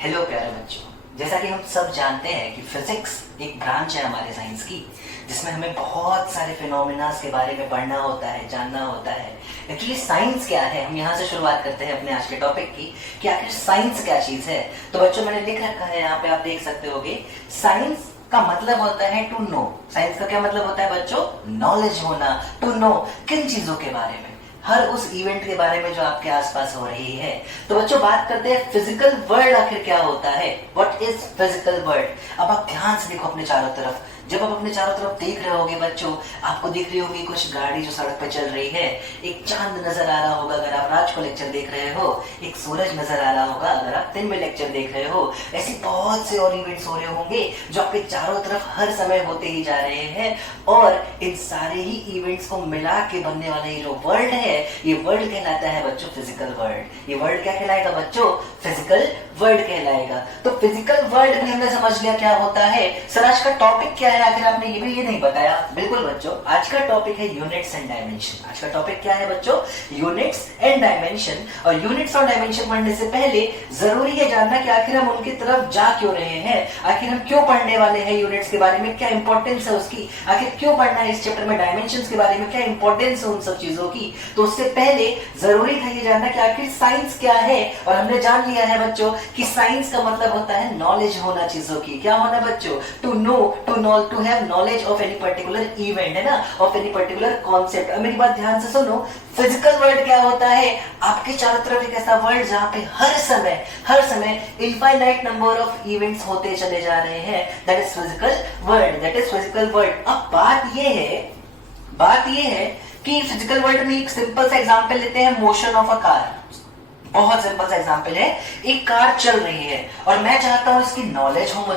Hello प्यारे बच्चों, जैसा कि हम सब जानते हैं कि फिजिक्स एक ब्रांच है हमारे साइंस की, जिसमें हमें बहुत सारे फिनोमिनास के बारे में पढ़ना होता है, जानना होता है। एक्चुअली साइंस क्या है, हम यहाँ से शुरुआत करते हैं अपने आज के टॉपिक की कि आखिर साइंस क्या चीज है। तो बच्चों मैंने लिख रखा है यहाँ पे, आप देख सकते होगे। साइंस का मतलब होता है टू नो। साइंस का क्या मतलब होता है बच्चों? नॉलेज होना, टू नो किन चीजों के बारे में, हर उस इवेंट के बारे में जो आपके आसपास हो रही है। तो बच्चों बात करते हैं फिजिकल वर्ल्ड आखिर क्या होता है, व्हाट इज फिजिकल वर्ल्ड। अब आप ध्यान से देखो अपने चारों तरफ। जब आप अपने चारों तरफ देख रहे होगे बच्चों, आपको दिख रही होगी कुछ गाड़ी जो सड़क पर चल रही है, एक चांद नजर आ रहा होगा अगर आप रात को लेक्चर देख रहे हो, एक सूरज नजर आ रहा होगा अगर आप दिन में लेक्चर देख रहे हो। ऐसे बहुत से और इवेंट्स हो रहे होंगे जो आपके चारों तरफ हर समय होते ही जा रहे हैं, और इन सारे ही इवेंट्स को मिला के बनने वाला ये जो वर्ल्ड है, ये वर्ल्ड कहलाता है बच्चों फिजिकल वर्ल्ड। ये वर्ल्ड क्या कहलाएगा बच्चों? फिजिकल वर्ल्ड कहलाएगा। तो फिजिकल वर्ल्ड में हमने समझ लिया क्या होता है। सर आज का टॉपिक क्या है, आखिर आपने ये नहीं बताया। बिल्कुल बच्चों, आज का टॉपिक है यूनिट्स एंड डायमेंशन। आज का टॉपिक क्या है बच्चों? Units and dimension. और यूनिट्स और डायमेंशन पढ़ने से पहले जरूरी है जानना कि आखिर हम उनकी तरफ जा क्यों रहे हैं, आखिर हम क्यों पढ़ने वाले हैं यूनिट्स के बारे में, क्या इंपॉर्टेंस है उसकी, आखिर क्यों पढ़ना है इस चैप्टर में डायमेंशन के बारे में, क्या इंपॉर्टेंस है उन सब चीजों की। तो उससे पहले जरूरी था ये जानना कि आखिर साइंस क्या है। और हमने जान लिया है बच्चों कि साइंस का मतलब होता है नॉलेज होना चीजों की। क्या होना बच्चों? To know, to have knowledge of any particular event, है ना, ऑफ एनी पर्टिकुलर कॉन्सेप्ट। अब मेरी बात ध्यान से सुनो। फिजिकल वर्ल्ड क्या होता है? आपके चारों तरफ एक ऐसा वर्ल्ड जहां पे हर समय इनफाइनाइट नंबर ऑफ इवेंट्स होते चले जा रहे हैं। That is physical world, that is physical world. अब बात ये है कि फिजिकल वर्ल्ड में एक सिंपल सा एग्जांपल लेते हैं, मोशन ऑफ अ कार। बहुत सिंपल सा एग्जांपल है, एक कार चल रही है और मैं चाहता हूं इसकी नॉलेज हो,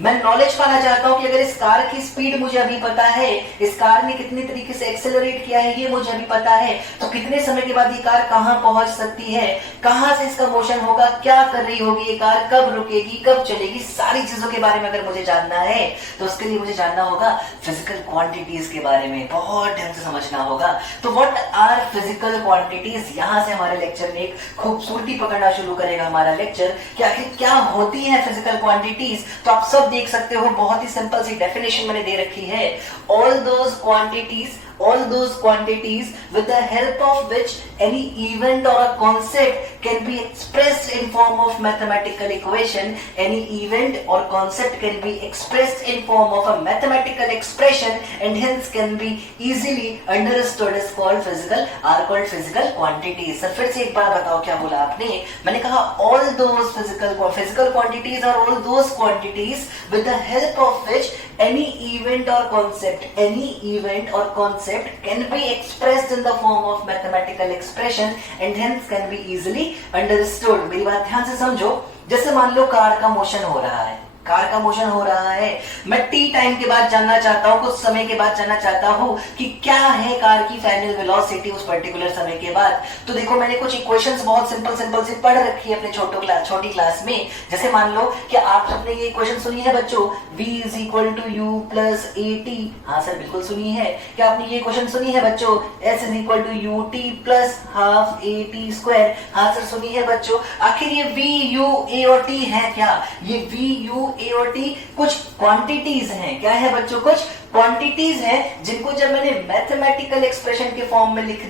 मैं नॉलेज पाना चाहता हूं कि अगर इस कार की स्पीड मुझे अभी पता है, इस कार ने कितने तरीके से एक्सेलरेट किया है ये मुझे अभी पता है, तो कितने समय के बाद ये कार कहां पहुंच सकती है, कहां से इसका मोशन होगा, क्या कर रही होगी ये कार, कब रुकेगी, कब चलेगी, सारी चीजों के बारे में अगर मुझे जानना है तो उसके लिए मुझे जानना होगा फिजिकल क्वांटिटीज के बारे में, बहुत ढंग से समझना होगा। तो व्हाट आर फिजिकल क्वांटिटीज, यहां से हमारे लेक्चर में एक खूबसूरती पकड़ना शुरू करेगा हमारा लेक्चर कि आखिर क्या होती है फिजिकल क्वांटिटीज। तो आप सब देख सकते हो, बहुत ही सिंपल सी डेफिनेशन मैंने दे रखी है। all those quantities with the help of which any event or a concept can be expressed in form of mathematical equation. Any event or concept can be expressed in form of a mathematical expression and hence can be easily understood is called physical quantities. Sir फिर से एक बार बताओ क्या बोला आपने? मैंने कहा all those physical quantities are all those quantities with the help of which any event or concept can be expressed in the form of mathematical expression and hence can be easily understood. मेरी बात ध्यान से समझो। जैसे मान लो car का motion हो रहा है, मैं टी टाइम के बाद जानना चाहता हूं, कुछ समय के बाद जानना चाहता हूं कि क्या है कार की फाइनल वेलोसिटी उस पर्टिकुलर समय के बाद। तो देखो मैंने कुछ इक्वेशंस बहुत सिंपल सी पढ़ रखी है अपने छोटी क्लास में। जैसे मान लो कि आप सबने ये इक्वेशन सुनी है बच्चों, v is equal to u plus at। हाँ सर बिल्कुल सुनी है। क्या आपने ये इक्वेशन सुनी है बच्चों, s is equal to ut plus half at square। हाँ सर सुनी है बच्चों। आखिर ये v u a और t है क्या? ये v u ए और टी कुछ क्वांटिटीज हैं। क्या है बच्चों? कुछ क्वांटिटीज हैं जिनको जब मैंने मैथमेटिकल एक्सप्रेशन के फॉर्म में लिख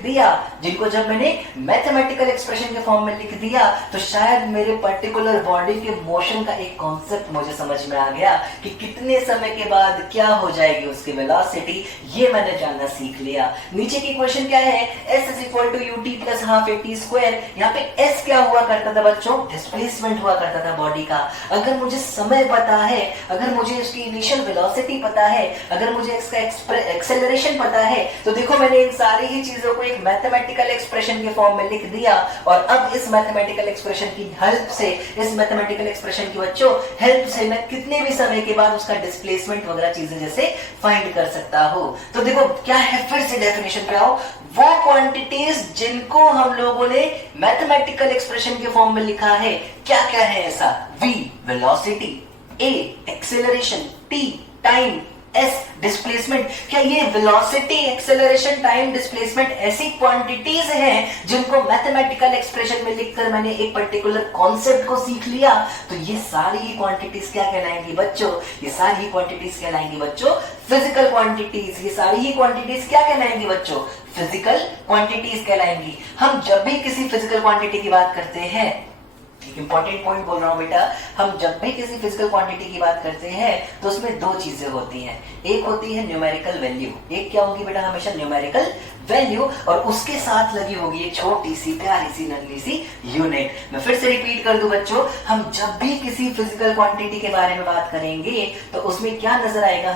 दिया तो शायद मेरे पर्टिकुलर बॉडी के मोशन का एक कॉन्सेप्ट मुझे समझ में आ गया कि कितने समय के बाद क्या हो जाएगी उसकी वेलोसिटी, ये मैंने जानना सीख लिया। नीचे की इक्वेशन क्या है? s is equal to ut plus half at square। यहाँ पे s क्या हुआ करता था बच्चों? डिस्प्लेसमेंट हुआ करता था बॉडी का। अगर मुझे समय पता है, अगर मुझे इसकी इनिशियल वेलोसिटी पता है, अगर मुझे इसका एक्सेलरेशन पता है, तो देखो मैंने इन सारी ही चीजों को एक मैथमेटिकल एक्सप्रेशन के फॉर्म में लिख दिया। और अब इस मैथमेटिकल एक्सप्रेशन की हेल्प से मैं कितने भी समय के बाद उसका डिस्प्लेसमेंट वगैरह चीजें जैसे फाइंड कर सकता हूं। तो देखो क्या है, फिर से डेफिनेशन पे आओ। वो क्वांटिटीज जिनको हम लोगों ने मैथमेटिकल एक्सप्रेशन के फॉर्म में लिखा है, क्या क्या है ऐसा? v velocity, a acceleration, t time, S displacement. क्या ये वेलोसिटी, एक्सेलरेशन, टाइम, डिस्प्लेसमेंट ऐसी क्वांटिटीज हैं जिनको मैथमेटिकल एक्सप्रेशन में लिखकर मैंने एक पर्टिकुलर कॉन्सेप्ट को सीख लिया? तो ये सारी ही क्वांटिटीज क्या कहलाएंगी बच्चों? ये सारी ही क्वांटिटीज कहलाएंगी बच्चों फिजिकल क्वांटिटीज। ये सारी ही क्वांटिटीज क्या कहलाएंगी बच्चों? फिजिकल क्वांटिटीज कहलाएंगी। हम जब भी किसी फिजिकल क्वांटिटी की बात करते हैं, एक इंपॉर्टेंट पॉइंट बोल रहा हूं बेटा, हम जब भी किसी फिजिकल क्वांटिटी की बात करते हैं तो उसमें दो चीजें होती हैं। एक होती है न्यूमेरिकल वैल्यू, एक क्या होगी बेटा? हमेशा न्यूमेरिकल वैल्यू, और उसके साथ लगी होगी एक छोटी सी प्यारी सी नन्ही सी यूनिट। मैं फिर से रिपीट कर दूं बच्चों, हम जब भी किसी फिजिकल क्वांटिटी के बारे में बात करेंगे तो उसमें क्या नजर आएगा?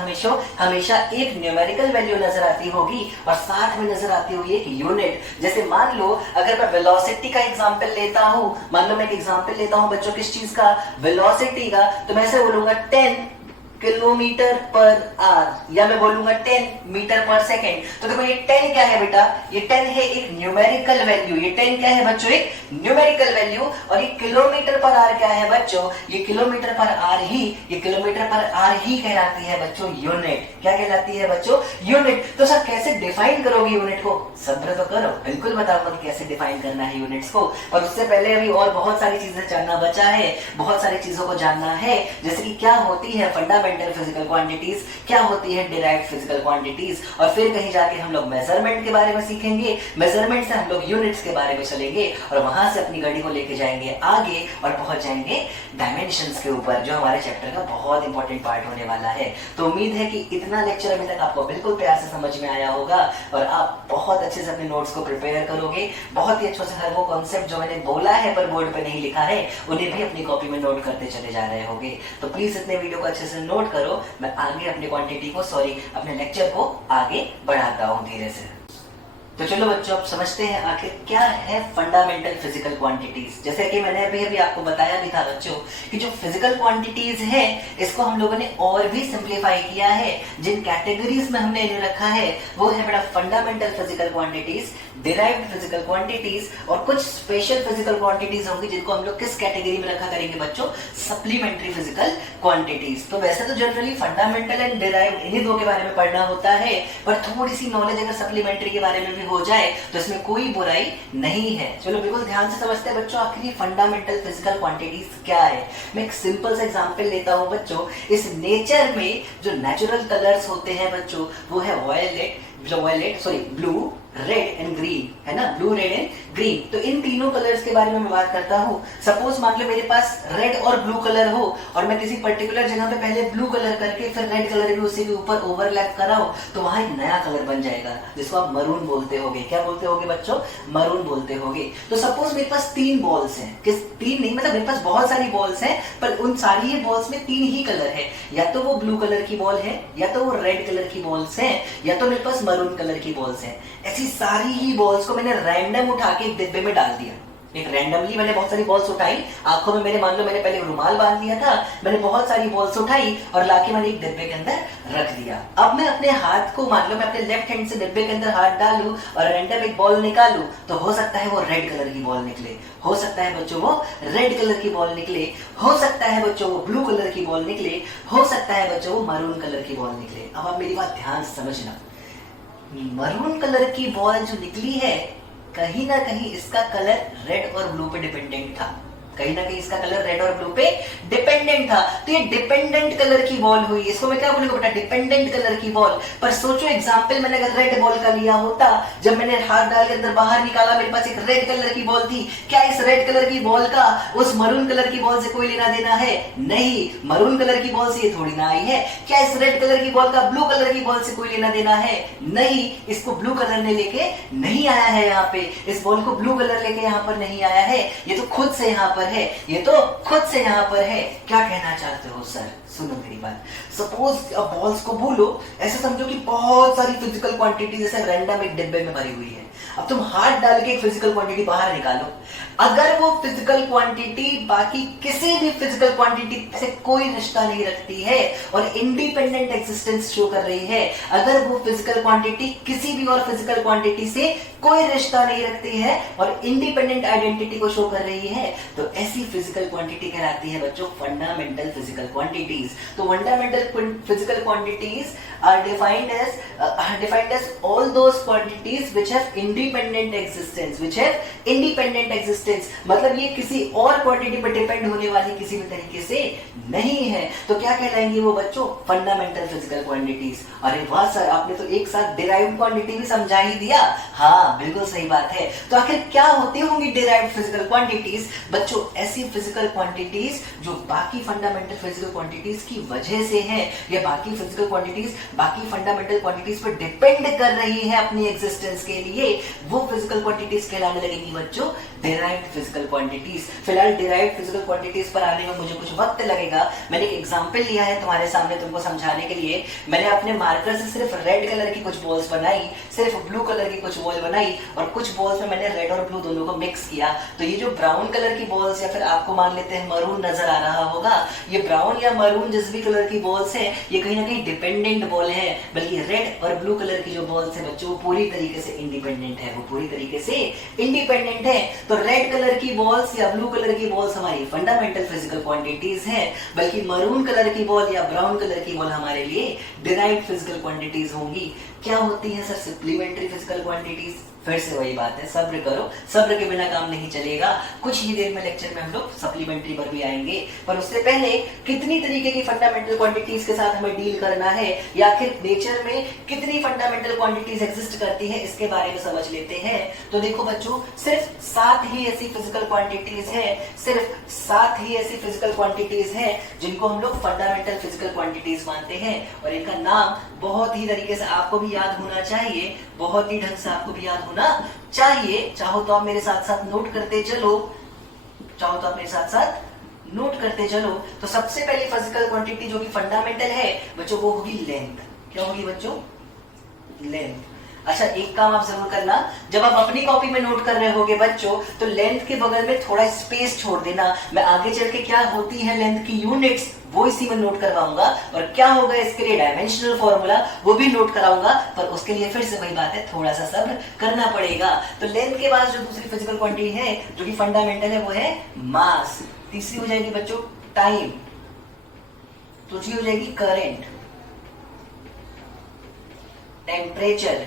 हमेशा एक न्यूमेरिकल वैल्यू नजर आती होगी और साथ में नजर आती होगी एक यूनिट। जैसे मान लो अगर मैं वेलोसिटी का एग्जांपल लेता हूं, मान लो मैं एक एग्जांपल लेता हूं बच्चों किस चीज का? वेलोसिटी का। तो मैं ऐसे बोलूंगा 10 किलोमीटर पर आवर, या मैं बोलूंगा 10 मीटर पर सेकेंड। तो देखो ये 10 क्या है बेटा? ये 10 है एक न्यूमेरिकल वैल्यू। ये 10 क्या है बच्चों? एक न्यूमेरिकल वैल्यू। और ये किलोमीटर पर आवर क्या है बच्चों? ये किलोमीटर पर आवर ही, ये किलोमीटर पर आवर ही कहलाती है बच्चों यूनिट। क्या कहलाती है बच्चों? यूनिट। तो सर कैसे डिफाइन करोगे यूनिट को? सब्र तो करो, बिल्कुल बताऊंगा कि कैसे डिफाइन करना है यूनिट्स को। और उससे पहले अभी और बहुत सारी चीजें जानना बचा है, बहुत सारी चीजों को जानना है, जैसे कि क्या होती है फंडामेंटल फिजिकल क्वांटिटीज, क्या होती है डिराइव्ड फिजिकल क्वांटिटीज, और फिर कहीं जाके हम लोग मेजरमेंट के बारे में सीखेंगे। मेजरमेंट से हम लोग यूनिट्स के बारे में चलेंगे और वहां से अपनी गाड़ी को लेके जाएंगे आगे और पहुंच जाएंगे डायमेंशंस के ऊपर, जो हमारे चैप्टर का बहुत इंपॉर्टेंट पार्ट होने वाला है। तो उम्मीद है कि इतना लेक्चर अभी तक आपको बिल्कुल प्यार से समझ में आया होगा और आप बहुत अच्छे से अपने नोट्स को प्रिपेयर करोगे। बहुत ही अच्छे से हर वो कॉन्सेप्ट जो मैंने बोला है पर बोर्ड पे नहीं लिखा है उन्हें भी अपनी कॉपी में नोट करते चले जा रहे होगे। तो प्लीज इतने वीडियो को अच्छे से नोट करो। मैं आगे अपनी क्वांटिटी को अपने लेक्चर को आगे बढ़ाता हूं धीरे से। तो चलो बच्चों अब समझते हैं आखिर क्या है फंडामेंटल फिजिकल क्वांटिटीज। जैसे कि मैंने अभी आपको बताया भी था बच्चों कि जो फिजिकल क्वांटिटीज है इसको हम लोगों ने और भी सिंप्लीफाई किया है। जिन कैटेगरीज में हमने इन्हें रखा है वो है बड़ा fundamental physical quantities, derived physical quantities और कुछ स्पेशल फिजिकल क्वांटिटीज होंगी जिनको हम लोग किस कैटेगरी में रखा करेंगे बच्चों? Supplementary physical quantities. तो वैसे तो जनरली फंडामेंटल एंड डिराइव्ड इन्हीं दो के बारे में पढ़ना होता है, पर थोड़ी सी नॉलेज अगर सप्लीमेंट्री के बारे में भी हो जाए तो इसमें कोई बुराई नहीं है। चलो बिल्कुल ध्यान से समझते हैं बच्चों आखिर फंडामेंटल फिजिकल क्वांटिटीज क्या है। मैं एक सिंपल सा एग्जांपल लेता हूं बच्चों। इस नेचर में जो नेचुरल कलर्स होते हैं बच्चों वो है ब्लू, रेड एंड ग्रीन, है ना? Blue, red and green. तो इन तीनों कलर्स के बारे में मैं बात करता हूँ। सपोज मान लो मेरे पास रेड और ब्लू कलर हो और मैं किसी पर्टिकुलर जगह पे पहले ब्लू कलर करके फिर रेड कलर भी उसी के ऊपर ओवरलैप कराओ तो वहां एक नया कलर बन जाएगा जिसको आप मरून बोलते होगे। क्या बोलते होगे बच्चों? मरून बोलते होगे। तो सपोज मेरे पास 3 बॉल्स हैं, तीन नहीं मतलब मेरे पास बहुत सारी बॉल्स हैं पर उन सारी ही बॉल्स में 3 ही कलर है। या तो वो ब्लू कलर की बॉल है, या तो वो रेड कलर की बॉल्स है, या तो मेरे पास मरून कलर की बॉल्स है। ऐसी सारी ही बॉल्स को मैंने रैंडम उठा के एक डिब्बे में डाल दिया। एक रैंडमली मैंने बहुत सारी बॉल्स उठाई, आंखों में मैंने मान लो मैंने पहले रुमाल बांध लिया था, मैंने बहुत सारी बॉल्स उठाई और लाके मैंने एक डिब्बे के अंदर रख दिया। अब मैं अपने हाथ को मान लो मैं अपने लेफ्ट हैंड से डिब्बे के अंदर हाथ डालूं और रैंडम एक बॉल निकालूं तो हो सकता है वो रेड कलर की बॉल निकले, हो सकता है बच्चों वो रेड कलर की बॉल निकले, हो सकता है बच्चों वो ब्लू कलर की बॉल निकले, हो सकता है बच्चों वो मरून कलर की बॉल निकले। अब आप मेरी बात ध्यान से समझना, मरून कलर की बॉल जो निकली है कहीं ना कहीं इसका कलर रेड और ब्लू पे डिपेंडेंट था, कहीं ना कहीं इसका कलर रेड और ब्लू पे डिपेंडेंट था। तो ये डिपेंडेंट कलर की बॉल हुई, इसको मैं क्या बोलूंगा बेटा? डिपेंडेंट कलर की बॉल। पर सोचो एग्जांपल मैंने अगर रेड बॉल का लिया होता, जब मैंने हाथ डाल के अंदर बाहर निकाला मेरे पास एक रेड कलर की बॉल थी, क्या इस रेड कलर की बॉल का उस मरून कलर की बॉल से कोई लेना देना है? नहीं, मरून कलर की बॉल से ये थोड़ी ना आई है। क्या इस रेड कलर की बॉल का ब्लू कलर की बॉल से कोई लेना देना है? नहीं, इसको ब्लू कलर ने लेके नहीं आया है, यहाँ पे इस बॉल को ब्लू कलर लेके यहाँ पर नहीं आया है, ये तो खुद से यहाँ पर है, ये तो खुद से यहाँ पर है। क्या कहना चाहते हो सर? सुनो मेरी बात। सपोज अब बॉल्स को भूलो, ऐसे समझो कि बहुत सारी फिजिकल क्वांटिटी जैसे रैंडम एक डिब्बे में भरी हुई है। अब तुम हाथ डाल के एक फिजिकल क्वांटिटी बाहर निकालो, अगर वो फिजिकल क्वांटिटी बाकी किसी भी फिजिकल क्वांटिटी से कोई रिश्ता नहीं रखती है और इंडिपेंडेंट एग्जिस्टेंस शो कर रही है, अगर वो फिजिकल क्वांटिटी किसी भी और फिजिकल क्वांटिटी से कोई रिश्ता नहीं रखती है और इंडिपेंडेंट आइडेंटिटी को शो कर रही है, तो ऐसी फिजिकल क्वांटिटी कहलाती है बच्चों फंडामेंटल फिजिकल क्वांटिटीज। तो fundamental physical quantities are defined as all those quantities which have independent existence, मतलब ये किसी और क्वांटिटी पर डिपेंड होने वाली किसी भी तरीके से नहीं है। तो क्या कहलाएंगे वो बच्चों? Fundamental physical quantities. अरे वाह सर, आपने तो एक साथ डिराइव्ड क्वांटिटी भी समझा ही दिया। हाँ बिल्कुल सही बात है। तो आखिर क्या होती होंगी डिराइव्ड फिजिकल क्वांटिटीज? बच्चों ऐसी फिजिकल क्वांटिटीज जो बाकी फंडामेंटल फिजिकल क्वांटिटीज की वजह से है, या बाकी फिजिकल क्वांटिटीज बाकी फंडामेंटल क्वांटिटीज पर डिपेंड कर रही है अपनी एग्जिस्टेंस के लिए, वो फिजिकल क्वांटिटीज कहलाने लगेंगी बच्चों डिराइव्ड फिजिकल क्वांटिटीज। फिलहाल डिराइव्ड फिजिकल क्वांटिटीज पर आने में मुझे कुछ वक्त लगेगा। मैंने एक एग्जांपल लिया है तुम्हारे सामने तुमको समझाने के लिए। मैंने अपने मार्कर से सिर्फ रेड कलर की कुछ बॉल्स बनाई, सिर्फ ब्लू कलर की कुछ बॉल बनाई, और कुछ बॉल्स में मैंने रेड और ब्लू दोनों को मिक्स किया। तो ये जो ब्राउन कलर की बॉल्स, या फिर आपको मान लेते हैं मरून नजर आ रहा होगा, ये ब्राउन या मरून जिस भी कलर की बॉल्स है, ये कहीं ना कहीं डिपेंडेंट बॉल है, बल्कि रेड और ब्लू कलर की जो बॉल्स है बच्चों पूरी तरीके से इंडिपेंडेंट है, वो पूरी तरीके से इंडिपेंडेंट है। तो रेड कलर की बॉल्स या ब्लू कलर की बॉल्स हमारी फंडामेंटल फिजिकल क्वांटिटीज हैं, बल्कि मरून कलर की बॉल या ब्राउन कलर की बॉल हमारे लिए डिराइव्ड फिजिकल क्वांटिटीज होंगी। क्या होती है सर सप्लीमेंट्री फिजिकल क्वांटिटीज? फिर से वही बात है, सब्र करो, सब्र के बिना काम नहीं चलेगा। कुछ ही देर में लेक्चर में हम लोग सप्लीमेंट्री पर भी आएंगे, पर उससे पहले कितनी तरीके की फंडामेंटल क्वांटिटीज के साथ हमें डील करना है, या आखिर नेचर में कितनी फंडामेंटल क्वांटिटीज एग्जिस्ट करती है, इसके बारे में समझ लेते हैं। तो देखो बच्चों, सिर्फ 7 ही ऐसी फिजिकल क्वांटिटीज है, सिर्फ 7 ही ऐसी फिजिकल क्वांटिटीज है जिनको हम लोग फंडामेंटल फिजिकल क्वांटिटीज मानते हैं, और इनका नाम बहुत ही तरीके से आपको भी याद होना चाहिए, बहुत ही ढंग से आपको भी याद होना चाहिए। चाहो तो आप मेरे साथ साथ नोट करते चलो, चाहो तो आप मेरे साथ साथ नोट करते चलो। तो सबसे पहली फिजिकल क्वांटिटी जो कि फंडामेंटल है बच्चों, वो होगी लेंथ। क्या होगी बच्चों? लेंथ। अच्छा, एक काम आप जरूर करना, जब आप अपनी कॉपी में नोट कर रहे होगे बच्चों, तो लेंथ के बगल में थोड़ा स्पेस छोड़ देना। मैं आगे चल के क्या होती है लेंथ की यूनिट्स वो इसी में नोट करवाऊंगा, और क्या होगा इसके लिए डायमेंशनल फॉर्मूला वो भी नोट कराऊंगा, पर उसके लिए फिर से वही बात है, थोड़ा सा सब्र करना पड़ेगा। तो लेंथ के बाद जो दूसरी फिजिकल क्वांटिटी है जो कि फंडामेंटल है वो है मास। तीसरी हो जाएगी बच्चों टाइम, दूसरी हो जाएगी current, temperature,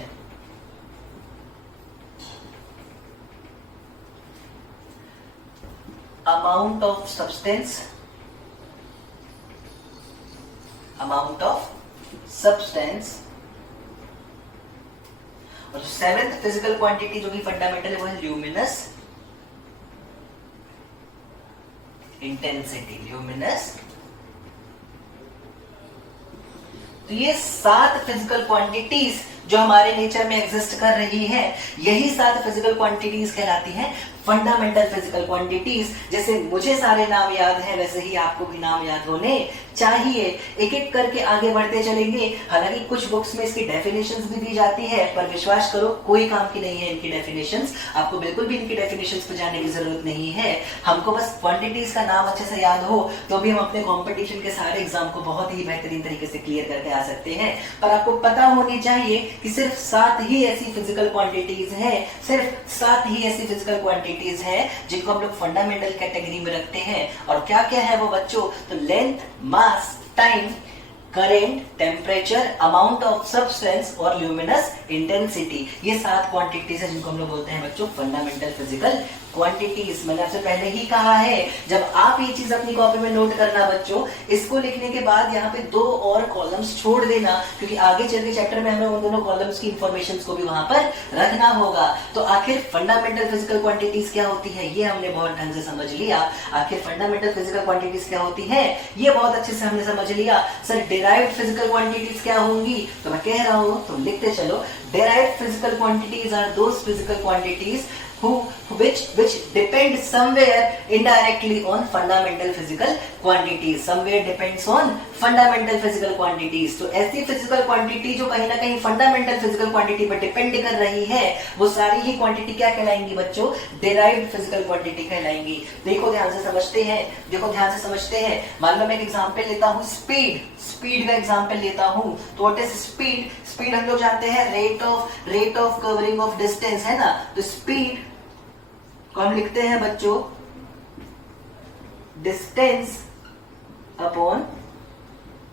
amount of substance, और जो 7th फिजिकल क्वांटिटी जो कि फंडामेंटल है वो है ल्यूमिनस इंटेंसिटी, ल्यूमिनस। तो ये 7 फिजिकल क्वांटिटीज जो हमारे नेचर में एग्जिस्ट कर रही है, यही 7 फिजिकल क्वांटिटीज कहलाती हैं फंडामेंटल फिजिकल क्वांटिटीज। जैसे मुझे सारे नाम याद हैं, वैसे ही आपको भी नाम याद होने चाहिए। एक एक करके आगे बढ़ते चलेंगे। हालांकि कुछ बुक्स में इसकी डेफिनेशंस भी दी जाती है, पर विश्वास करो कोई काम की नहीं है इनकी डेफिनेशंस। आपको बिल्कुल भी इनकी डेफिनेशंस पे जाने की जरूरत नहीं है। हमको बस क्वांटिटीज का नाम अच्छे से याद हो तो भी हम अपने कॉम्पिटिशन के सारे एग्जाम को बहुत ही बेहतरीन तरीके से क्लियर करके आ सकते हैं। पर आपको पता होनी चाहिए कि सिर्फ 7 ही ऐसी फिजिकल क्वांटिटीज है, सिर्फ 7 ही ऐसी फिजिकल क्वांटिटीज है जिनको हम लोग फंडामेंटल कैटेगरी में रखते हैं। और क्या क्या है वो बच्चों? तो length, mass, time, current, temperature, amount of substance और ल्यूमिनस इंटेंसिटी, ये 7 क्वांटिटीज है जिनको हम लोग बोलते हैं बच्चों फंडामेंटल फिजिकल क्वांटिटीज। मैंने आपसे पहले ही कहा है, जब आप ये चीज अपनी कॉपी में नोट करना बच्चों, इसको लिखने के बाद यहाँ पे 2 और कॉलम्स छोड़ देना, क्योंकि आगे चल के चैप्टर में हमें उन दोनों कॉलम्स की इंफॉर्मेशन को भी वहां पर रखना होगा। तो आखिर फंडामेंटल फिजिकल क्वांटिटीज क्या होती है ये हमने बहुत ढंग से समझ लिया। आखिर फंडामेंटल फिजिकल क्वांटिटीज क्या होती है ये बहुत अच्छे से हमने समझ लिया। सर डिराइव्ड फिजिकल क्वांटिटीज क्या होंगी? तो मैं कह रहा हूं, तो लिखते चलो। Derived physical quantities are those physical quantities which depend somewhere indirectly on fundamental physical quantities. Somewhere depends on fundamental physical quantities. तो ऐसी physical quantity जो कहीं ना कहीं fundamental physical quantity पर depend कर रही है, वो सारी ही quantity क्या कहलाएंगी बच्चों? derived physical quantity कहलाएंगी. देखो ध्यान से समझते हैं. मान लो मैं एक एग्जांपल लेता हूँ, स्पीड का एग्जांपल लेता हूँ. तो व्हाट इज स्पीड हम लोग जानते हैं rate of covering of distance, है ना. तो स्पीड को हम लिखते हैं बच्चों डिस्टेंस अपॉन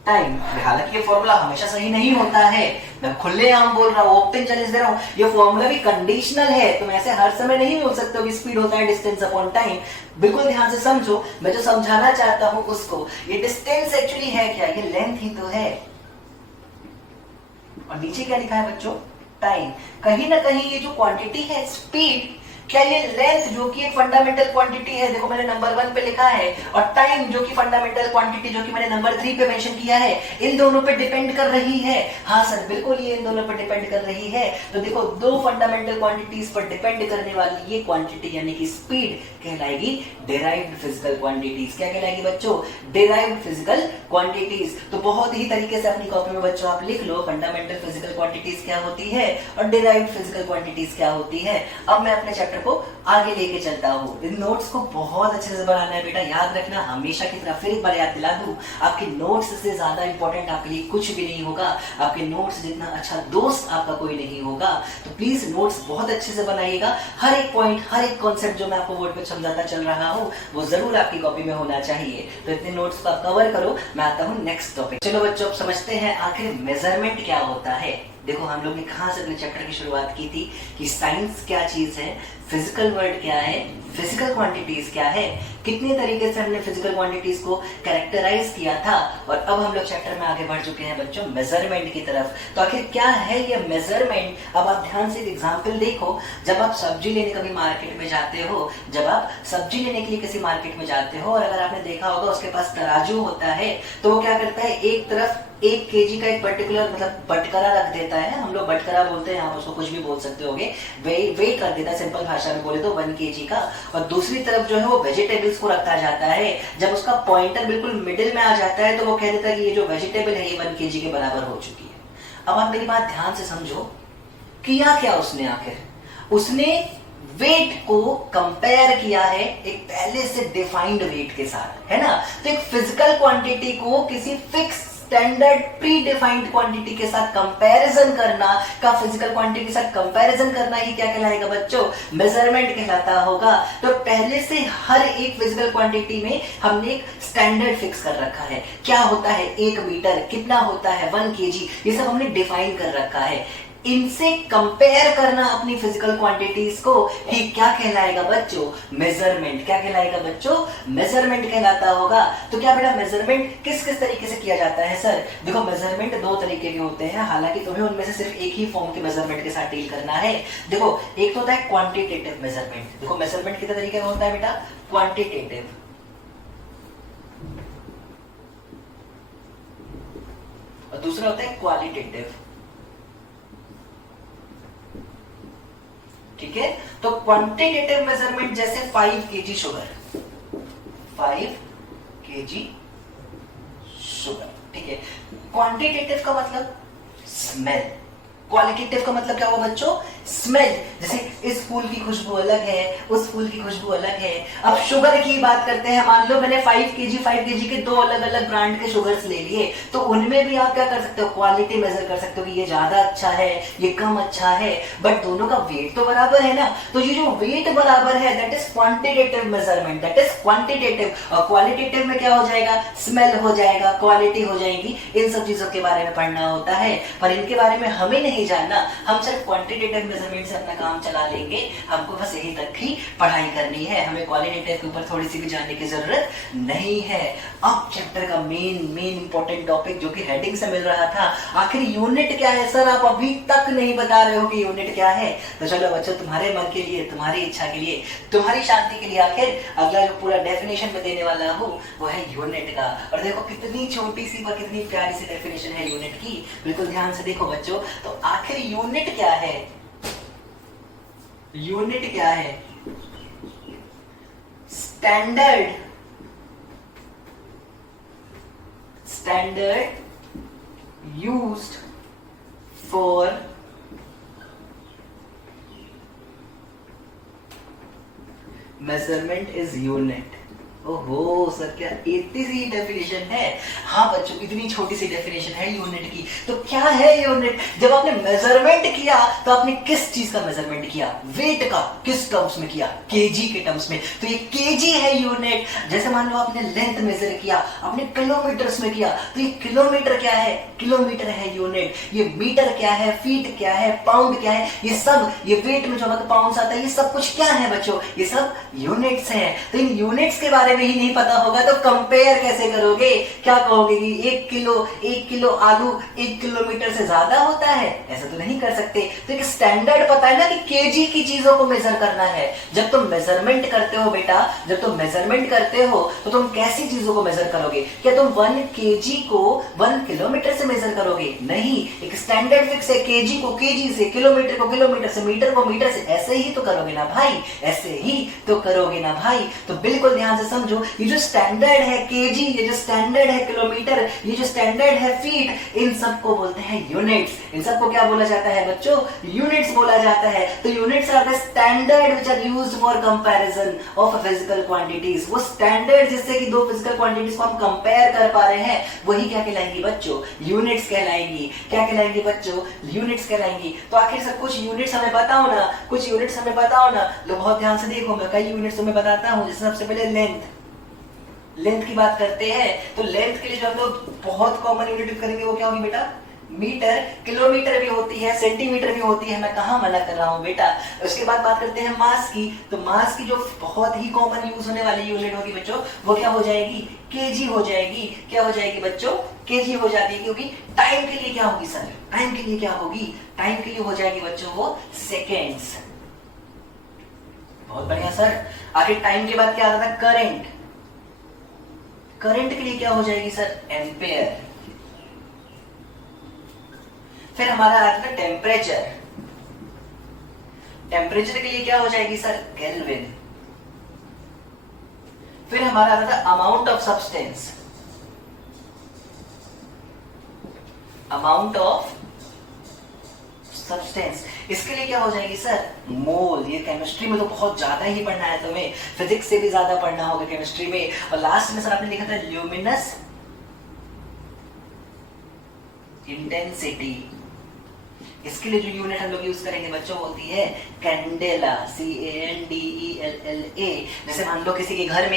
टाइम. हालांकि ये फॉर्मूला हमेशा सही नहीं होता है, मैं खुलेआम बोल रहा हूँ, ओपन चैलेंज दे रहा हूँ. ये फॉर्मूला भी कंडीशनल है, तुम ऐसे हर समय नहीं बोल सकते हो कि स्पीड होता है डिस्टेंस अपॉन टाइम. बिल्कुल ध्यान से समझो, मैं जो समझाना चाहता हूँ उसको. ये डिस्टेंस एक्चुअली है क्या? ये लेंथ ही तो है. और नीचे क्या लिखा है बच्चों? टाइम. कहीं ना कहीं ये जो क्वांटिटी है स्पीड, क्या ये लेंथ जो कि एक फंडामेंटल क्वांटिटी है, देखो मैंने नंबर 1 पे लिखा है, और टाइम जो कि फंडामेंटल क्वांटिटी जो कि मैंने नंबर 3 पे मेंशन किया है, इन दोनों पे डिपेंड कर रही है. हाँ सर बिल्कुल ये इन दोनों पे डिपेंड कर रही है. तो देखो दो फंडामेंटल क्वांटिटीज पर डिपेंड करने वाली ये क्वांटिटी यानी कि स्पीड कहलाएगी डिराइव्ड फिजिकल क्वांटिटीज. क्या कहलाएगी बच्चों? Derived physical quantities. तो बहुत ही तरीके से अपनी कॉपी में बच्चों आप लिख लो फंडामेंटल फिजिकल क्वांटिटीज क्या होती है और डिराइव्ड फिजिकल क्वांटिटीज क्या होती है. अब मैं अपने चैप्टर को आगे लेके चलता हूँ. इन नोट्स को बहुत अच्छे से बनाना है बेटा, याद रखना हमेशा की तरह. फिर एक बार याद दिला दूं, आपके नोट्स से ज्यादा इंपॉर्टेंट आपके लिए कुछ भी नहीं होगा. आपके नोट्स जितना अच्छा दोस्त आपका कोई नहीं होगा. तो प्लीज नोट्स बहुत अच्छे से बनाइएगा. हर एक पॉइंट, हर एक कॉन्सेप्ट जो मैं आपको बोर्ड पे समझाता चल रहा हूँ वो जरूर आपकी कॉपी में होना चाहिए. तो इतने नोट्स को आप कवर करो. मैं आता हूँ नेक्स्ट टॉपिक. चलो बच्चों अब समझते हैं आखिर मेजरमेंट क्या होता है. देखो हम लोग ने कहां से अपने चैप्टर की शुरुआत की थी कि साइंस क्या चीज है, फिजिकल वर्ड क्या है, फिजिकल क्वांटिटीज क्या है, कितने तरीके से हमने फिजिकल क्वांटिटीज को कैरेक्टराइज किया था. और अब हम लोग चैप्टर में आगे बढ़ चुके हैं बच्चों मेजरमेंट की तरफ. तो आखिर क्या है ये मेजरमेंट? अब आप ध्यान से एक एग्जांपल देखो. जब आप सब्जी लेने कभी मार्केट में जाते हो, जब आप सब्जी लेने के लिए किसी मार्केट में जाते हो और अगर आपने देखा होगा उसके पास तराजू होता है, तो वो क्या करता है, एक तरफ 1 kg का एक पर्टिकुलर मतलब बटकरा रख देता है. हम लोग बटकरा बोलते हैं, आप उसको कुछ भी बोल सकते होगे. वेट रख देता है, सिंपल भाषा में बोले तो 1 kg का. और दूसरी तरफ जो है वो वेजिटेबल्स को रखा जाता है. जब उसका पॉइंटर बिल्कुल मिडिल में आ जाता है तो वो कह देता है कि ये जो वेजिटेबल है ये 1 kg के बराबर हो चुकी है. अब आप मेरी बात ध्यान से समझो, किया क्या उसने? आखिर उसने वेट को कंपेयर किया है एक पहले से डिफाइंड वेट के साथ, है ना. तो एक फिजिकल क्वांटिटी को किसी fix standard pre defined quantity के साथ कंपैरिजन करना का फिजिकल क्वांटिटी के साथ कंपैरिजन करना ही क्या कहलाएगा बच्चों? मेजरमेंट कहलाता होगा. तो पहले से हर एक फिजिकल क्वांटिटी में हमने एक स्टैंडर्ड फिक्स कर रखा है. क्या होता है 1 मीटर, कितना होता है 1 kg, ये सब हमने डिफाइन कर रखा है. इनसे कंपेयर करना अपनी फिजिकल क्वांटिटीज को ही क्या कहलाएगा बच्चों? मेजरमेंट. क्या कहलाएगा बच्चों? मेजरमेंट कहलाता होगा. तो क्या बेटा मेजरमेंट किस किस तरीके से किया जाता है सर? देखो मेजरमेंट 2 तरीके के होते हैं, हालांकि तुम्हें उनमें से सिर्फ एक ही फॉर्म के मेजरमेंट के साथ डील करना है. देखो एक तो होता है क्वांटिटेटिव मेजरमेंट. देखो मेजरमेंट कितने तरीके का होता है बेटा? क्वांटिटेटिव. और दूसरा होता है क्वालिटेटिव. ठीक है. तो क्वांटिटेटिव मेजरमेंट जैसे 5 kg शुगर, 5 kg शुगर. ठीक है. क्वांटिटेटिव का मतलब स्मेल, क्वालिटेटिव का मतलब क्या हुआ बच्चों? स्मेल. जैसे इस फूल की खुशबू अलग है, उस फूल की खुशबू अलग है. अब शुगर की बात करते हैं. मान लो मैंने 5 kg के 2 अलग अलग ब्रांड के शुगर्स ले लिए, तो उनमें भी आप क्या कर सकते हो? क्वालिटी मेजर कर सकते हो कि ये ज्यादा अच्छा है, ये कम अच्छा है, बट दोनों का वेट तो बराबर है ना. तो ये जो वेट बराबर है that is quantitative measurement, that is quantitative. और क्वालिटेटिव में क्या हो जाएगा? स्मेल हो जाएगा, क्वालिटी हो जाएगी. इन सब चीजों के बारे में पढ़ना होता है, पर इनके बारे में हमें नहीं जानना. हम सिर्फ क्वांटिटेटिव मेजरमेंट से अपना काम चला लेंगे. हमको बस यही तक ही पढ़ाई करनी है, हमें क्वालिटेटिव के ऊपर थोड़ी सी भी जानने की जरूरत नहीं है. अब चैप्टर का मेन इंपॉर्टेंट टॉपिक जो कि हेडिंग से मिल रहा था, आखिर यूनिट क्या है सर? आप अभी तक नहीं बता रहे हो कि यूनिट क्या है. तो चलो बच्चों तुम्हारे मन के लिए, तुम्हारी इच्छा के लिए, तुम्हारी शांति के लिए आखिर अगला जो पूरा डेफिनेशन में देने वाला हूँ वो है यूनिट का. और देखो कितनी छोटी सी पर कितनी प्यारी सी डेफिनेशन है यूनिट की. बिल्कुल ध्यान से देखो बच्चों. तो आखिर यूनिट क्या है? यूनिट क्या है? Standard used for measurement is unit. ओहो सर, क्या इतनी सी डेफिनेशन है? हाँ बच्चों, इतनी छोटी सी डेफिनेशन है यूनिट की। तो क्या है यूनिट? जब आपने मेजरमेंट किया तो आपने किस चीज का मेजरमेंट किया? वेट का। किस टर्म्स में किया? केजी के टर्म्स में। तो ये केजी है यूनिट। जैसे मान लो आपने लेंथ मेजर किया, आपने किलोमीटर्स में किया, तो ये किलोमीटर क्या है? किलोमीटर है यूनिट। ये मीटर क्या है? फीट क्या है? पाउंड क्या है? ये सब, ये वेट में जो हमारे पाउंड्स आता है, ये सब कुछ क्या है बच्चों? ये सब यूनिट्स हैं। तो इन यूनिट्स के बारे में ही नहीं पता होगा तो कंपेयर कैसे करोगे? क्या कहोगे कि 1 किलो आलू 1 किलोमीटर से ज्यादा होता है? ऐसा तो नहीं कर सकते। तो एक स्टैंडर्ड पता है ना कि केजी की चीजों को मेजर करना है। जब तुम मेजरमेंट करते हो बेटा, जब तुम मेजरमेंट करते हो तो तुम कैसी चीजों को मेजर करोगे? क्या तुम 1 केजी को 1 किलोमीटर से मेजर करोगे? नहीं, एक स्टैंडर्ड फिक्स है। केजी को केजी से, किलोमीटर को किलोमीटर से, मीटर को मीटर से। ऐसे ही तो करोगे ना भाई, ऐसे ही तो करोगे ना भाई। तो बिल्कुल ध्यान से समझो, ये जो स्टैंडर्ड है केजी, ये जो स्टैंडर्ड है किलोमीटर, ये जो स्टैंडर्ड है फीट, इन सबको बोलते हैं यूनिट्स। इन सबको क्या बोला जाता है बच्चों? यूनिट्स बोला जाता है। तो units are the standard which are used for comparison of physical quantities. वो स्टैंडर्ड जिससे कि दो फिजिकल क्वांटिटीज को हम कंपेयर कर पा रहे हैं, वही क्या कहलाएंगी बच्चों? यूनिट्स कहलाएंगी। क्या कहलाएंगी बच्चों? यूनिट्स कहलाएंगी। तो आखिर सब कुछ यूनिट्स हमें बताओ ना, कुछ यूनिट्स हमें बताओ ना। लो बहुत ध्यान से देखो, मैं कई यूनिट्स तुम्हें बताता हूं। जैसे सबसे पहले लेंथ की बात करते हैं, तो लेंथ के लिए जो हम लोग बहुत कॉमन यूनिट करेंगे वो क्या होगी बेटा? मीटर। किलोमीटर भी होती है, सेंटीमीटर भी होती है, मैं कहां मना कर रहा हूं बेटा। उसके बाद बात करते हैं मास की। तो मास की जो बहुत ही कॉमन यूज होने वाली यूनिट होगी बच्चों, वो क्या हो जाएगी? केजी हो जाएगी। क्या हो जाएगी बच्चों? केजी हो जाती है। क्योंकि टाइम के लिए क्या होगी सर? टाइम के लिए क्या होगी? टाइम के लिए हो जाएगी बच्चों वो सेकेंड्स। बहुत बढ़िया सर। आखिर टाइम के बाद क्या आता था? करंट। करंट के लिए क्या हो जाएगी सर? एम्पेयर। फिर हमारा आता था टेम्परेचर। टेम्परेचर के लिए क्या हो जाएगी सर? केल्विन। फिर हमारा आता था amount of substance. Amount of substance, इसके लिए क्या हो जाएगी सर? मोल। ये केमिस्ट्री में तो बहुत ज्यादा ही पढ़ना है तुम्हें, फिजिक्स से भी ज्यादा पढ़ना होगा केमिस्ट्री में। और लास्ट में सर आपने लिखा था ल्यूमिनस इंटेंसिटी। इसके लिए जो यूनिट हम लोग यूज करेंगे बच्चों होती है कैंडेला। CANDELLA। जैसे मान लो किसी के घर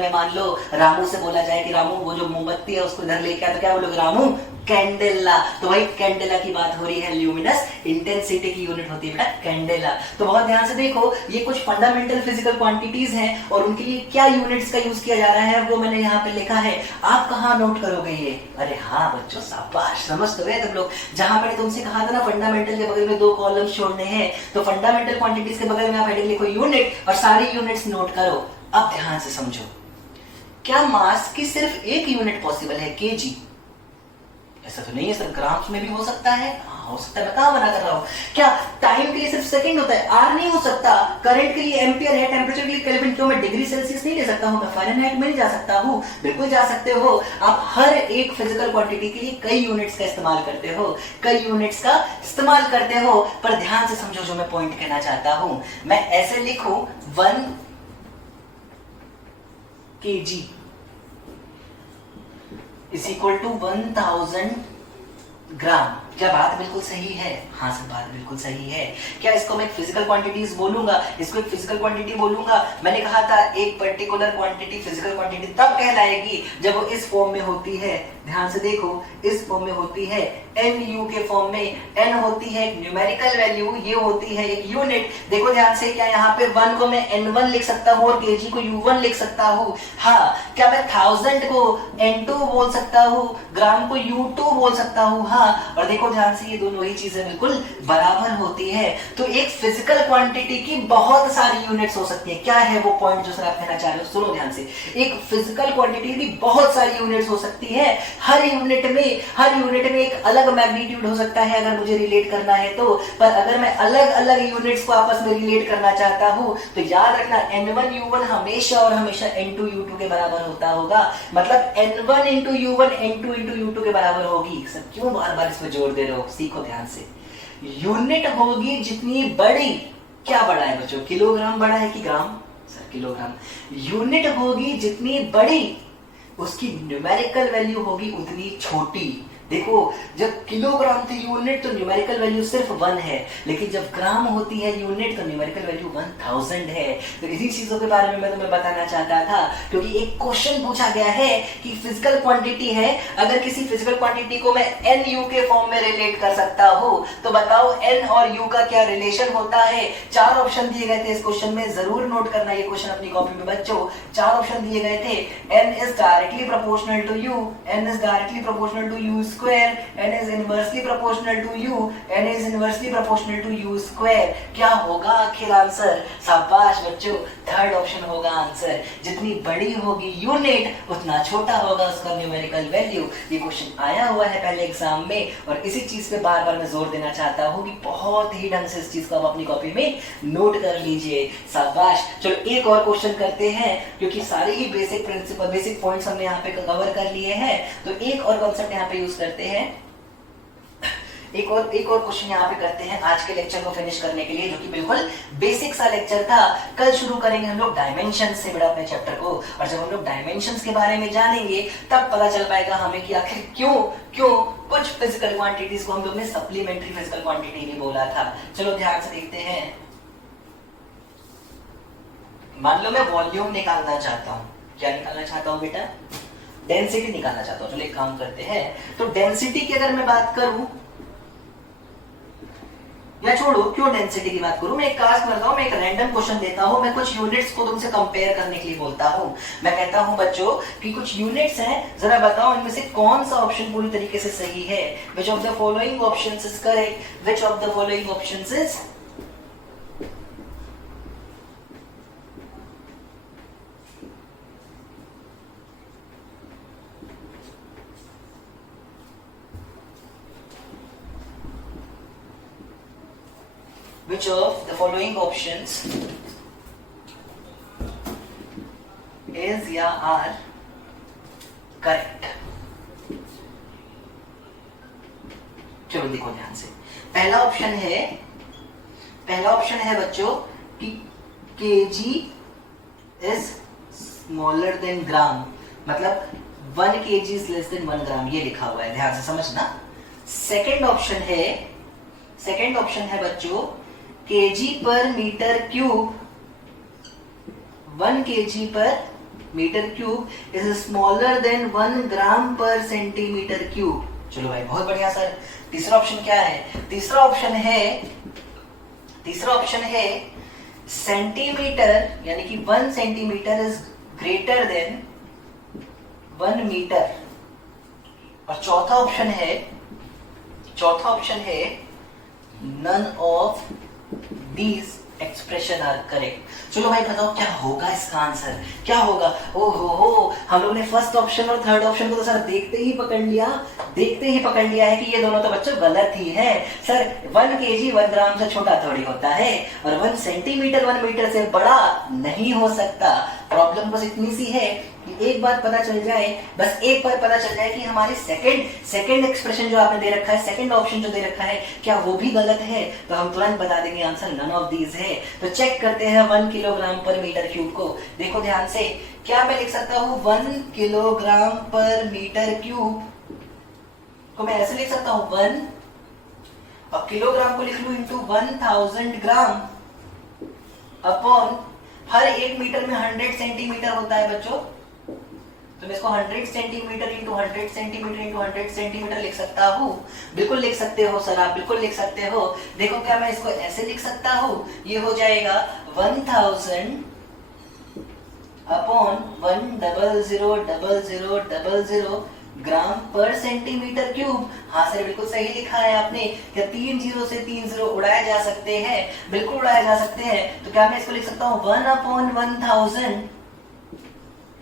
में मान लो रामू से बोला जाए कि रामू वो जो मोमबत्ती है उसको इधर लेके आ, तो क्या बोलोगे? रामू कैंडेला। तो वही कैंडेला की बात हो रही है। ल्यूमिनस इंटेंसिटी की यूनिट होती है बेटा कैंडेला। तो बहुत ध्यान से देखो, ये कुछ फंडामेंटल फिजिकल क्वांटिटीज हैं और उनके लिए क्या यूनिट्स का यूज किया जा रहा है वो मैंने यहाँ पे लिखा है। आप कहाँ नोट करोगे ये? अरे हाँ बच्चों, शाबाश, समझ तो गए तुम लोग। जहां मैंने तुमसे कहा था ना फंडामेंटल के बगल में 2 कॉलम्स छोड़ने हैं, तो फंडामेंटल क्वांटिटीज के बगल में आप हेडिंग लिखो यूनिट और सारी यूनिट्स नोट करो। अब ध्यान से समझो, क्या मास की सिर्फ एक यूनिट पॉसिबल है? केजी। ऐसा तो नहीं है सर, ग्राम्स में भी हो सकता है। हो सकता है, मैं कहां मना कर रहा हूं। क्या टाइम के लिए सिर्फ सेकंड होता है? आर नहीं हो सकता। करंट के लिए एम्पियर है, टेम्परेचर के लिए केल्विन। क्यों मैं डिग्री सेल्सियस नहीं ले सकता हूं? मैं फारेनहाइट में नहीं जा सकता हूं? बिल्कुल जा सकते हो। आप हर एक फिजिकल क्वांटिटी के लिए कई यूनिट्स का इस्तेमाल करते हो, कई यूनिट्स का इस्तेमाल करते हो। पर ध्यान से समझो जो मैं पॉइंट कहना चाहता हूं। मैं ऐसे लिखूं 1 kg इज इक्वल टू 1000 ग्राम। क्या बात बिल्कुल सही है? हाँ सर, बात बिल्कुल सही है। क्या इसको मैं फिजिकल क्वांटिटीज बोलूंगा? इसको एक फिजिकल क्वांटिटी बोलूंगा? मैंने कहा था एक पर्टिकुलर क्वांटिटी फिजिकल क्वांटिटी तब कहलाएगी जब वो इस फॉर्म में होती है। ध्यान से देखो, इस फॉर्म में होती है, NU के फॉर्म में। N होती है न्यूमेरिकल वैल्यू, ये होती है एक यूनिट। देखो ध्यान से, क्या यहाँ पे 1 को मैं N1 लिख सकता हूँ और kg को U1 लिख सकता हूँ? हाँ। क्या मैं 1000 को N2 बोल सकता हूँ, ग्राम को U2 बोल सकता हूँ? हाँ। और देखो देखो ध्यान से, ये दोनों ही चीजें बिल्कुल बराबर होती है। तो एक फिजिकल क्वांटिटी की बहुत सारी यूनिट्स हो सकती है। क्या है वो पॉइंट जो सर आप कहना चाह रहे हो, सुनो ध्यान से। एक फिजिकल क्वांटिटी की बहुत सारी यूनिट्स हो सकती है। हर यूनिट में एक अलग मैग्नीट्यूड हो सकता है अगर मुझे रिलेट करना है तो। पर अगर मैं अलग अलग यूनिट्स को आपस में रिलेट करना चाहता हूं तो याद रखना n1u1 हमेशा और हमेशा n2u2 के बराबर होता होगा। मतलब n1 into u1 n2 into u2 के बराबर होगी। सर क्यों बार बार इसमें जोर दे रहे हो, सीखो ध्यान से। यूनिट होगी जितनी बड़ी, क्या बड़ा है बच्चों, किलोग्राम बड़ा है कि ग्राम, सर किलोग्राम। यूनिट होगी जितनी बड़ी, उसकी न्यूमेरिकल वैल्यू होगी उतनी छोटी। देखो जब किलोग्राम थी यूनिट तो न्यूमेरिकल वैल्यू सिर्फ 1 है, लेकिन जब ग्राम होती है यूनिट तो न्यूमेरिकल वैल्यू 1000 है। तो इसी चीजों के बारे में मैं तुम्हें बताना चाहता था, क्योंकि एक क्वेश्चन पूछा गया है कि फिजिकल क्वांटिटी है, अगर किसी फिजिकल क्वांटिटी को मैं एन यू के फॉर्म में रिलेट कर सकता हूं तो बताओ एन और यू का क्या रिलेशन होता है। 4 ऑप्शन दिए गए थे इस क्वेश्चन में, जरूर नोट करना ये क्वेश्चन अपनी कॉपी में बच्चों। 4 ऑप्शन दिए गए थे। N is directly proportional to u, n is directly proportional to u square, n is inversely proportional to u, n is inversely proportional to u square। क्या होगा आखिर आंसर? शाबाश बच्चों, थर्ड ऑप्शन होगा आंसर। जितनी बड़ी होगी यूनिट उतना छोटा होगा उसका न्यूमेरिकल वैल्यू। ये क्वेश्चन आया हुआ है पहले एग्जाम में और इसी चीज पे बार बार मैं जोर देना चाहता हूँ कि बहुत ही ढंग से इस चीज को आप अपनी कॉपी में नोट कर लीजिए। शाबाश। चलो एक और क्वेश्चन करते हैं, क्योंकि सारे ही बेसिक प्रिंसिपल, बेसिक पॉइंट्स हमने यहाँ पे कवर कर लिए हैं, तो एक और कॉन्सेप्ट यहाँ पे यूज करते हैं। एक और क्वेश्चन यहाँ पे करते हैं आज के लेक्चर को फिनिश करने के लिए, जो कि बिल्कुल बेसिक सा लेक्चर था। कल शुरू करेंगे हम लोग डायमेंशन से बड़ा अपने चैप्टर को, और जब हम लोग डायमेंशंस के बारे में जानेंगे तब पता चल पाएगा हमें कि आखिर क्यों कुछ फिजिकल क्वांटिटीज को हम लोग ने सप्लीमेंट्री फिजिकल क्वांटिटी भी बोला था। चलो ध्यान से देखते हैं। मान लो मैं वॉल्यूम निकालना चाहता हूँ। क्या निकालना चाहता हूँ बेटा? डेंसिटी निकालना चाहता हूँ। चलो एक काम करते हैं, तो डेंसिटी की अगर मैं बात करूं, या छोड़ो क्यों डेंसिटी की बात करूं, मैं एक कास्ट करता हूं, मैं एक रैंडम क्वेश्चन देता हूं, मैं कुछ यूनिट्स को तुमसे कंपेयर करने के लिए बोलता हूं। मैं कहता हूं बच्चों कि कुछ यूनिट्स हैं, जरा बताओ इनमें से कौन सा ऑप्शन पूरी तरीके से सही है। Which of the following options is correct, which of the following options is which of the following options is या are correct। चलो देखो ध्यान से। पहला ऑप्शन है बच्चों कि kg is smaller than ग्राम, मतलब 1 kg is less than 1 ग्राम, ये लिखा हुआ है, ध्यान से समझना। सेकंड ऑप्शन है बच्चों kg per metre cube, 1 kg per metre cube is smaller than 1 gram per centimetre cube. चलो भाई बहुत बढ़िया सर। तीसरा ऑप्शन क्या है? तीसरा ऑप्शन है सेंटीमीटर, यानी कि 1 centimetre is greater than 1 metre. और चौथा ऑप्शन है none of these expression are correct। चलो भाई बताओ क्या होगा इसका आंसर, क्या होगा? ओहो, हम लोग ने फर्स्ट ऑप्शन और थर्ड ऑप्शन को तो सर देखते ही पकड़ लिया है कि ये दोनों तो बच्चों गलत ही है। सर 1 kg 1 ग्राम से छोटा थोड़ी होता है, और 1 सेंटीमीटर 1 मीटर से बड़ा नहीं हो सकता। प्रॉब्लम बस इतनी सी है कि एक बात पता चल जाए कि हमारी सेकंड एक्सप्रेशन जो आपने दे रखा है, सेकंड ऑप्शन जो दे रखा है, क्या वो भी गलत है, तो हम तुरंत बता देंगे आंसर नन ऑफ दीज है। तो चेक करते हैं 1 किलोग्राम पर मीटर क्यूब को। देखो ध्यान से, क्या मैं लिख सकता हूँ 1 किलोग्राम पर मीटर क्यूब को मैं ऐसे लिख सकता हूँ 1, और किलोग्राम को लिख लूं इंटू 1000 ग्राम अपॉन, हर 1 मीटर में 100 सेंटीमीटर होता है बच्चों, तो मैं इसको 100 centimetre into 100 centimetre into 100 centimetre लिख सकता हूँ। बिल्कुल लिख सकते हो सर, आप बिल्कुल लिख सकते हो। देखो क्या मैं इसको ऐसे लिख सकता हूँ, ये हो जाएगा 1000 अपॉन 1000000 ग्राम पर सेंटीमीटर क्यूब। हाँ सर बिल्कुल सही लिखा है आपने। क्या 3 जीरो से 3 जीरो उड़ाए जा सकते हैं? बिल्कुल उड़ाए जा सकते हैं। तो क्या मैं इसको लिख सकता हूँ 1/1000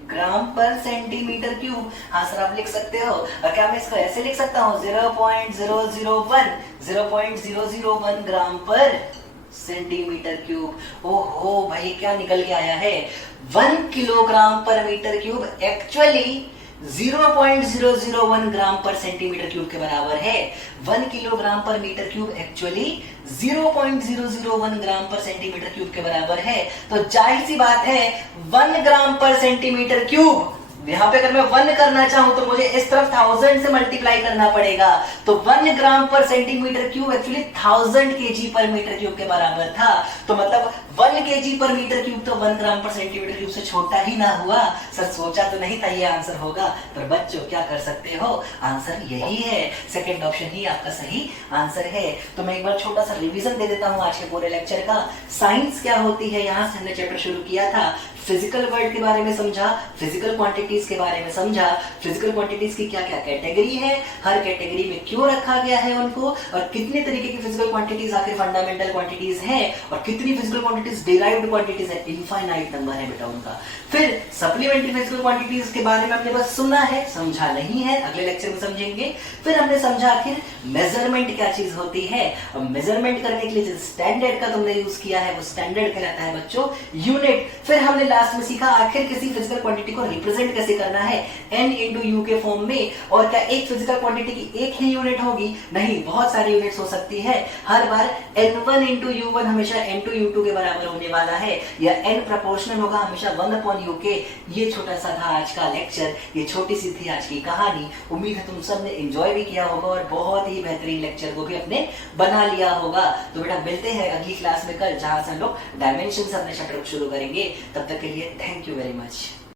ग्राम पर सेंटीमीटर क्यूब? हाँ सर आप लिख सकते हो। और क्या मैं इसको ऐसे लिख सकता हूँ 0.001 ग्राम पर सेंटीमीटर क्यूब? ओहो भाई क्या निकल के आया है, 1 किलोग्राम पर मीटर क्यूब एक्चुअली 0.001 ग्राम पर सेंटीमीटर क्यूब के बराबर है। 1 किलोग्राम पर मीटर क्यूब एक्चुअली 0.001 ग्राम पर सेंटीमीटर क्यूब के बराबर है। तो जाहिर सी बात है 1 ग्राम पर सेंटीमीटर क्यूब, यहां पे अगर मैं 1 करना चाहूं तो मुझे इस तरफ 1000 से मल्टीप्लाई करना पड़ेगा। तो 1 gram per centimetre cube actually 1000 KG पर मीटर क्यूब के बराबर था। तो मतलब 1 केजी पर मीटर क्यूब तो 1 ग्राम पर सेंटीमीटर क्यूब से छोटा ही ना हुआ। सर सोचा तो नहीं था ये आंसर होगा, पर बच्चों क्या कर सकते हो, आंसर यही है। सेकंड ऑप्शन ही आपका सही आंसर है। तो मैं एक बार छोटा सा रिवीजन दे देता हूं आज के पूरे लेक्चर का। साइंस क्या होती है, यहां से हमने चैप्टर शुरू किया था। फिजिकल वर्ल्ड के बारे में समझा, फिजिकल क्वांटिटीज के बारे में समझा, फिजिकल क्वांटिटीज की क्या क्या कैटेगरी है, हर कैटेगरी में क्यों रखा गया है उनको, और कितने तरीके की फिजिकल क्वांटिटीज आखिर फंडामेंटल क्वांटिटीज हैं, और कितनी फिजिकल क्वांटिटीज डिराइव्ड क्वांटिटीज है, इनफाइनाइट नंबर है बेटा उनका। फिर सप्लीमेंट्री फिजिकल क्वांटिटीज के बारे में हमने बस सुना है, समझा नहीं है, अगले लेक्चर में समझेंगे। फिर हमने समझा आखिर मेजरमेंट क्या चीज होती है, और मेजरमेंट करने के लिए जिस स्टैंडर्ड का तुमने यूज किया है वो स्टैंडर्ड कहलाता है बच्चों यूनिट। फिर हमने लास्ट में सीखा आखिर किसी फिजिकल क्वांटिटी को रिप्रेजेंट कैसे करना है, n इंटू यू के फॉर्म में। और क्या एक फिजिकल क्वांटिटी की एक ही यूनिट होगी? नहीं, बहुत सारी यूनिट्स हो सकती है। हर बार n1 इंटू u1 हमेशा n2 u2 के बराबर होने वाला है, या n प्रोपोर्शनल होगा हमेशा 1/u के। ये छोटा सा था आज का लेक्चर, ये छोटी सी थी आज की कहानी। उम्मीद है तुम सब ने एंजॉय भी किया होगा और बहुत ही बेहतरीन लेक्चर को भी अपने बना लिया होगा। तो बेटा मिलते हैं अगली क्लास में कल, जहां से हम लोग डायमेंशन अपने चैप्टर शुरू करेंगे। तब तक के लिए थैंक यू वेरी मच।